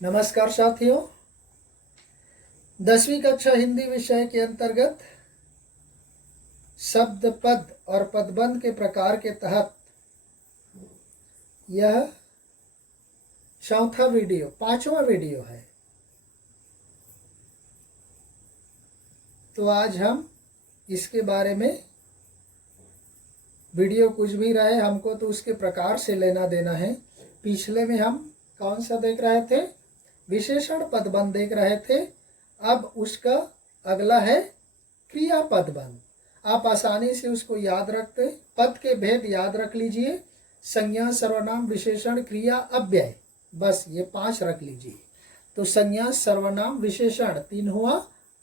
नमस्कार साथियों, 10वीं कक्षा हिंदी विषय के अंतर्गत शब्द पद और पदबंध के प्रकार के तहत यह पांचवा वीडियो है। तो आज हम इसके बारे में वीडियो कुछ भी रहे, हमको तो उसके प्रकार से लेना देना है। पिछले में हम कौन सा देख रहे थे? विशेषण पदबंध देख रहे थे। अब उसका अगला है क्रिया पदबंध। आप आसानी से उसको याद रखते, पद के भेद याद रख लीजिए। संज्ञा, सर्वनाम, विशेषण, क्रिया, अव्यय, बस ये 5 रख लीजिए। तो संज्ञा, सर्वनाम, विशेषण 3 हुआ।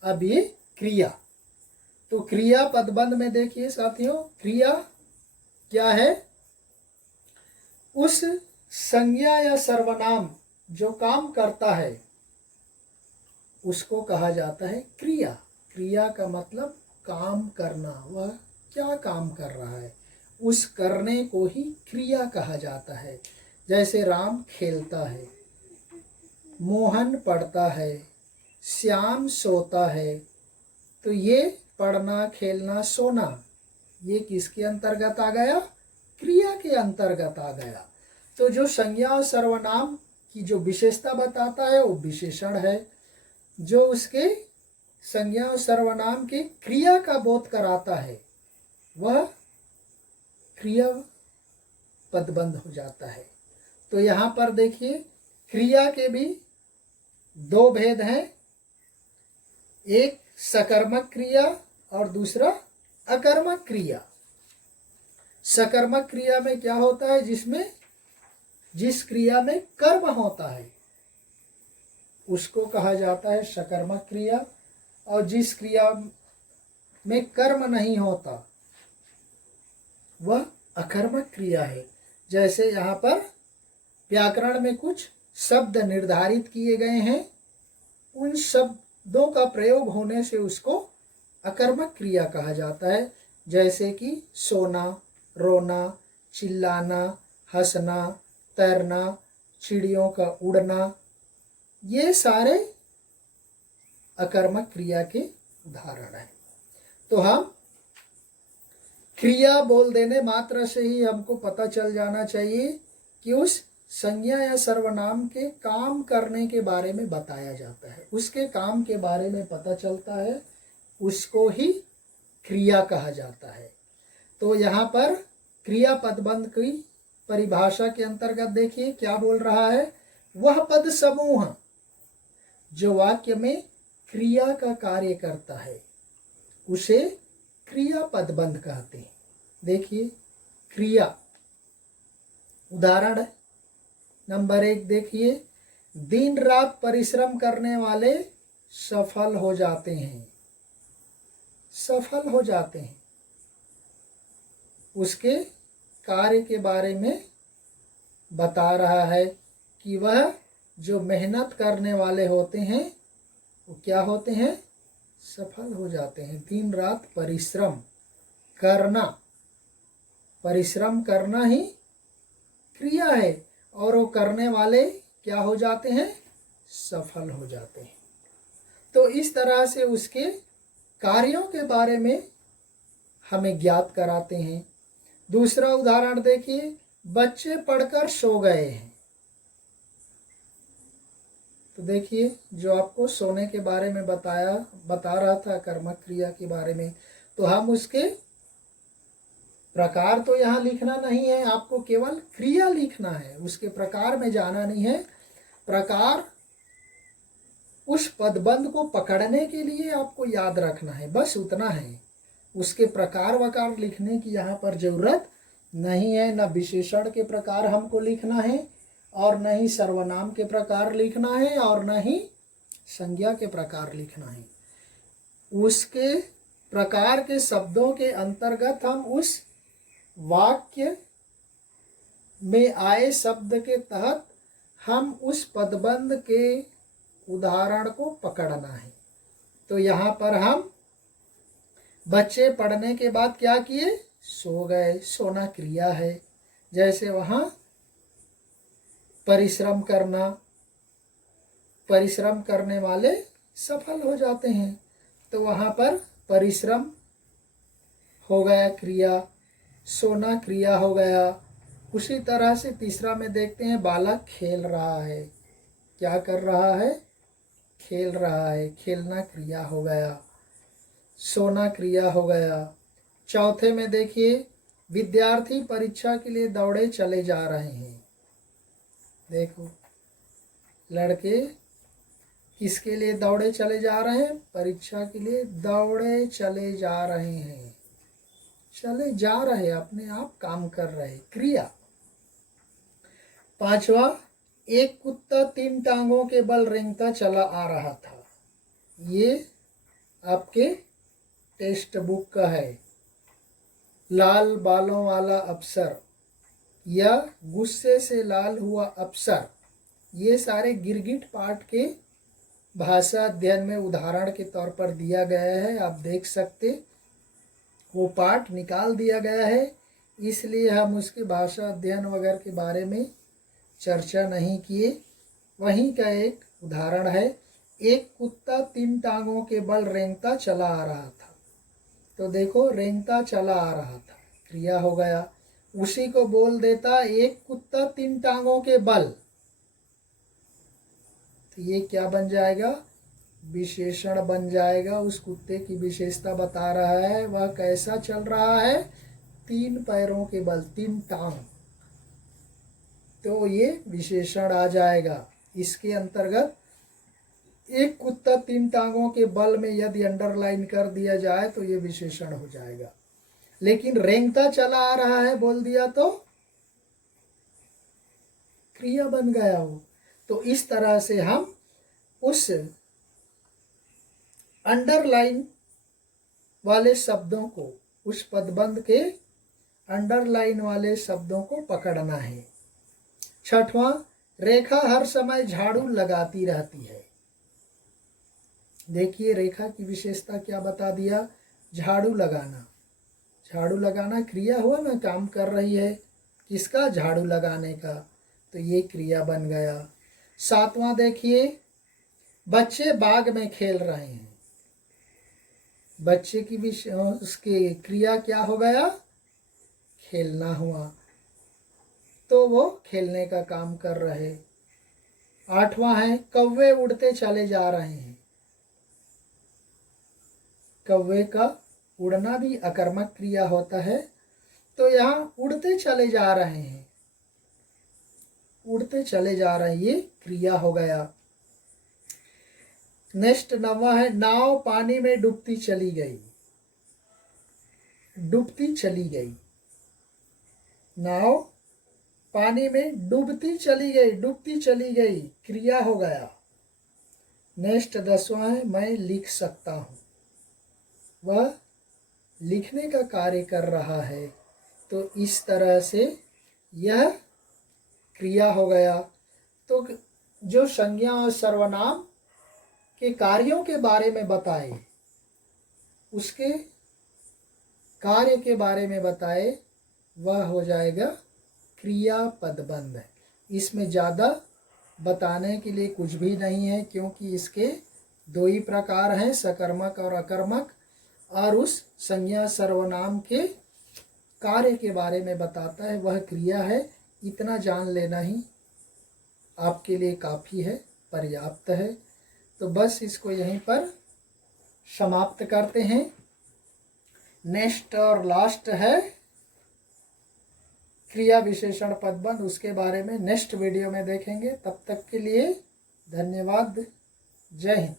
अब ये क्रिया। तो क्रिया पदबंध में देखिए साथियों, क्रिया क्या है? उस संज्ञा या सर्वनाम जो काम करता है उसको कहा जाता है क्रिया। क्रिया का मतलब काम करना, वह क्या काम कर रहा है उस करने को ही क्रिया कहा जाता है। जैसे राम खेलता है, मोहन पढ़ता है, श्याम सोता है। तो ये पढ़ना, खेलना, सोना ये किसके अंतर्गत आ गया? क्रिया के अंतर्गत आ गया। तो जो संज्ञा और सर्वनाम की जो विशेषता बताता है वो विशेषण है। जो उसके संज्ञा और सर्वनाम के क्रिया का बोध कराता है वह क्रिया पदबंध हो जाता है। तो यहाँ पर देखिए, क्रिया के भी 2 भेद हैं, एक सकर्मक क्रिया और दूसरा अकर्मक क्रिया। सकर्मक क्रिया में क्या होता है? जिस क्रिया में कर्म होता है उसको कहा जाता है सकर्मक क्रिया, और जिस क्रिया में कर्म नहीं होता वह अकर्मक क्रिया है। जैसे यहाँ पर व्याकरण में कुछ शब्द निर्धारित किए गए हैं, उन शब्दों का प्रयोग होने से उसको अकर्मक क्रिया कहा जाता है। जैसे कि सोना, रोना, चिल्लाना, हंसना, तैरना, चिड़ियों का उड़ना, ये सारे अकर्मक क्रिया के उदाहरण हैं। तो हम क्रिया बोल देने मात्र से ही हमको पता चल जाना चाहिए कि उस संज्ञा या सर्वनाम के काम करने के बारे में बताया जाता है, उसके काम के बारे में पता चलता है, उसको ही क्रिया कहा जाता है। तो यहाँ पर क्रिया पदबंध की परिभाषा के अंतर्गत देखिए क्या बोल रहा है? वह पद समूह जो वाक्य में क्रिया का कार्य करता है उसे क्रिया पदबंध कहते हैं। देखिए क्रिया उदाहरण है नंबर 1 देखिए, दिन रात परिश्रम करने वाले सफल हो जाते हैं। सफल हो जाते हैं, उसके कार्य के बारे में बता रहा है कि वह जो मेहनत करने वाले होते हैं वो क्या होते हैं? सफल हो जाते हैं। दिन रात परिश्रम करना, परिश्रम करना ही क्रिया है, और वो करने वाले क्या हो जाते हैं? सफल हो जाते हैं। तो इस तरह से उसके कार्यों के बारे में हमें ज्ञात कराते हैं। दूसरा उदाहरण देखिए, बच्चे पढ़कर सो गए हैं। तो देखिए जो आपको सोने के बारे में बता रहा था, कर्मक क्रिया के बारे में, तो हम उसके प्रकार तो यहाँ लिखना नहीं है, आपको केवल क्रिया लिखना है, उसके प्रकार में जाना नहीं है। प्रकार उस पदबंध को पकड़ने के लिए आपको याद रखना है, बस उतना है। उसके प्रकार वकार लिखने की यहाँ पर जरूरत नहीं है। न विशेषण के प्रकार हमको लिखना है, और न ही सर्वनाम के प्रकार लिखना है, और न ही संज्ञा के प्रकार लिखना है। उसके प्रकार के शब्दों के अंतर्गत हम उस वाक्य में आए शब्द के तहत हम उस पदबंध के उदाहरण को पकड़ना है। तो यहाँ पर हम बच्चे पढ़ने के बाद क्या किए? सो गए। सोना क्रिया है। जैसे वहाँ परिश्रम करना, परिश्रम करने वाले सफल हो जाते हैं। तो वहाँ पर परिश्रम हो गया क्रिया, सोना क्रिया हो गया। उसी तरह से तीसरा में देखते हैं, बालक खेल रहा है। क्या कर रहा है? खेल रहा है। खेलना क्रिया हो गया, सोना क्रिया हो गया। चौथे में देखिए, विद्यार्थी परीक्षा के लिए दौड़े चले जा रहे हैं। देखो, लड़के किसके लिए दौड़े चले जा रहे हैं? परीक्षा के लिए दौड़े चले जा रहे हैं। चले जा रहे, अपने आप काम कर रहे, क्रिया। पांचवा, एक कुत्ता 3 टांगों के बल रेंगता चला आ रहा था। ये आपके टेक्स्ट बुक का है। लाल बालों वाला अफसर या गुस्से से लाल हुआ अफसर, ये सारे गिरगिट पाठ के भाषा अध्ययन में उदाहरण के तौर पर दिया गया है। आप देख सकते, वो पाठ निकाल दिया गया है, इसलिए हम उसके भाषा अध्ययन वगैरह के बारे में चर्चा नहीं किए। वहीं का एक उदाहरण है, एक कुत्ता 3 टांगों के बल रेंगता चला आ रहा था। तो देखो, रेंगता चला आ रहा था, क्रिया हो गया। उसी को बोल देता, एक कुत्ता 3 टांगों के बल, तो ये क्या बन जाएगा? विशेषण बन जाएगा। उस कुत्ते की विशेषता बता रहा है, वह कैसा चल रहा है? 3 पैरों के बल, 3 टांग, तो ये विशेषण आ जाएगा। इसके अंतर्गत एक कुत्ता 3 टांगों के बल में यदि अंडरलाइन कर दिया जाए तो ये विशेषण हो जाएगा। लेकिन रेंगता चला आ रहा है बोल दिया तो क्रिया बन गया वो। तो इस तरह से हम उस अंडरलाइन वाले शब्दों को, उस पदबंध के अंडरलाइन वाले शब्दों को पकड़ना है। छठवां, रेखा हर समय झाड़ू लगाती रहती है। देखिए, रेखा की विशेषता क्या बता दिया? झाड़ू लगाना। झाड़ू लगाना क्रिया हुआ ना, काम कर रही है। किसका? झाड़ू लगाने का। तो ये क्रिया बन गया। सातवां देखिए, बच्चे बाग में खेल रहे हैं। बच्चे की उसकी क्रिया क्या हो गया? खेलना हुआ, तो वो खेलने का काम कर रहे। आठवां है, कौवे उड़ते चले जा रहे हैं। कौवे का उड़ना भी अकर्मक क्रिया होता है, तो यहाँ उड़ते चले जा रहे हैं, उड़ते चले जा रहे हैं, ये क्रिया हो गया। नेक्स्ट 9वां है, नाव पानी में डूबती चली गई। डूबती चली गई, नाव पानी में डूबती चली गई, डूबती चली गई, क्रिया हो गया। नेक्स्ट 10वां है, मैं लिख सकता हूँ। वह लिखने का कार्य कर रहा है। तो इस तरह से यह क्रिया हो गया। तो जो संज्ञा और सर्वनाम के कार्यों के बारे में बताए, उसके कार्य के बारे में बताए, वह हो जाएगा क्रिया पदबंध। इसमें ज़्यादा बताने के लिए कुछ भी नहीं है, क्योंकि इसके 2 ही प्रकार हैं, सकर्मक और अकर्मक, और उस संज्ञा सर्वनाम के कार्य के बारे में बताता है, वह क्रिया है। इतना जान लेना ही आपके लिए काफ़ी है, पर्याप्त है। तो बस इसको यहीं पर समाप्त करते हैं। नेक्स्ट और लास्ट है क्रिया विशेषण पदबंध, उसके बारे में नेक्स्ट वीडियो में देखेंगे। तब तक के लिए धन्यवाद। जय हिंद।